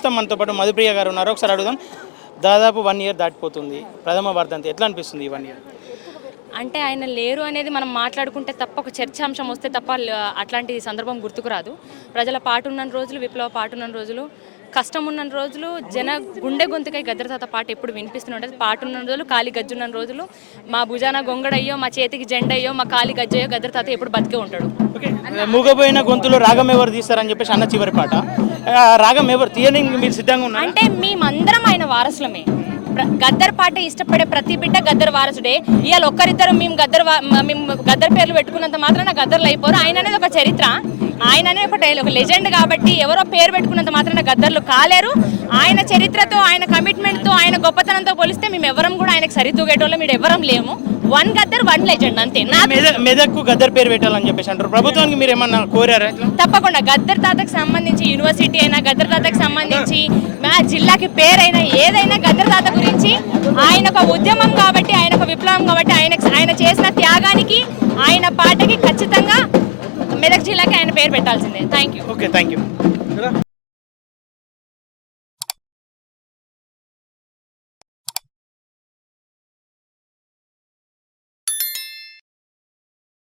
ప్రస్తుతం మనతో పాటు మధుప్రియ గారు ఉన్నారు. ఒకసారి అడుగుదాం. దాదాపు 1 ఇయర్ దాటిపోతుంది ప్రథమ వర్ధంతి. ఎట్లా అనిపిస్తుంది ఈ 1 ఇయర్? అంటే ఆయన లేరు అనేది మనం మాట్లాడుకుంటే తప్ప, ఒక చర్చాంశం వస్తే తప్ప అట్లాంటి సందర్భం గుర్తుకురాదు. ప్రజల పాటున్న రోజులు, విప్లవ పాటున్న రోజులు, కష్టం ఉన్న రోజులు, జన గుండె గొంతుకై గద్దరతాత పాట ఎప్పుడు వినిపిస్తూనే ఉంటుంది. పాటున్న రోజులు, కాలి గజ్జున్న రోజులు, మా భుజాన గొంగడయ్యో, మా చేతికి జెండయ్యో, మా కాలి గజ్జయ్యో గద్దరతాత ఎప్పుడు బతికే ఉంటాడు. మూగపోయిన గొంతులో రాగం ఎవరు తీస్తారని చెప్పేసి అన్న చివరి పాట. రాగం ఎవరు తీయని మీరు సిద్ధంగా ఉన్నారు? అంటే మేమందరం ఆయన వారసులమే. గద్దర్ పాట ఇష్టపడే ప్రతి బిడ్డ గద్దర్ వారసుడే. ఇవాళ ఒక్కరిద్దరు మేము గద్దర్ పేర్లు పెట్టుకున్నంత మాత్రాన గద్దర్లు అయిపోరు. ఆయన అనేది ఒక చరిత్ర, ఆయన అనేది ఒక లెజెండ్. కాబట్టి ఎవరో పేరు పెట్టుకున్నంత మాత్రాన గద్దర్లు కాలేరు. ఆయన చరిత్రతో, ఆయన కమిట్మెంట్తో, ఆయన గొప్పతనంతో పోలిస్తే మేము ఎవరం కూడా ఆయనకు సరితూగేటోళ్ళు మీరు ఎవరం లేము. 1 గద్దర్ 1 లెజెండ్ అంతే. మెదక్కు గద్దర్ పేరు పెట్టాలని చెప్పేసి అంటారు. ప్రభుత్వానికి మీరు ఏమన్నా కోరారా? తప్పకుండా గద్దర్ తాతకు సంబంధించి యూనివర్సిటీ అయినా, గద్దర్ తాతకు సంబంధించి మా జిల్లాకి పేరైనా, ఏదైనా గద్దర్ తాత గురించి ఆయన ఒక ఉద్యమం కాబట్టి, ఆయన ఒక విప్లవం కాబట్టి, ఆయన చేసిన త్యాగానికి, ఆయన పాటకి ఖచ్చితంగా మెదక్ జిల్లాకి ఆయన పేరు పెట్టాల్సిందే. Thank you. Okay, thank you.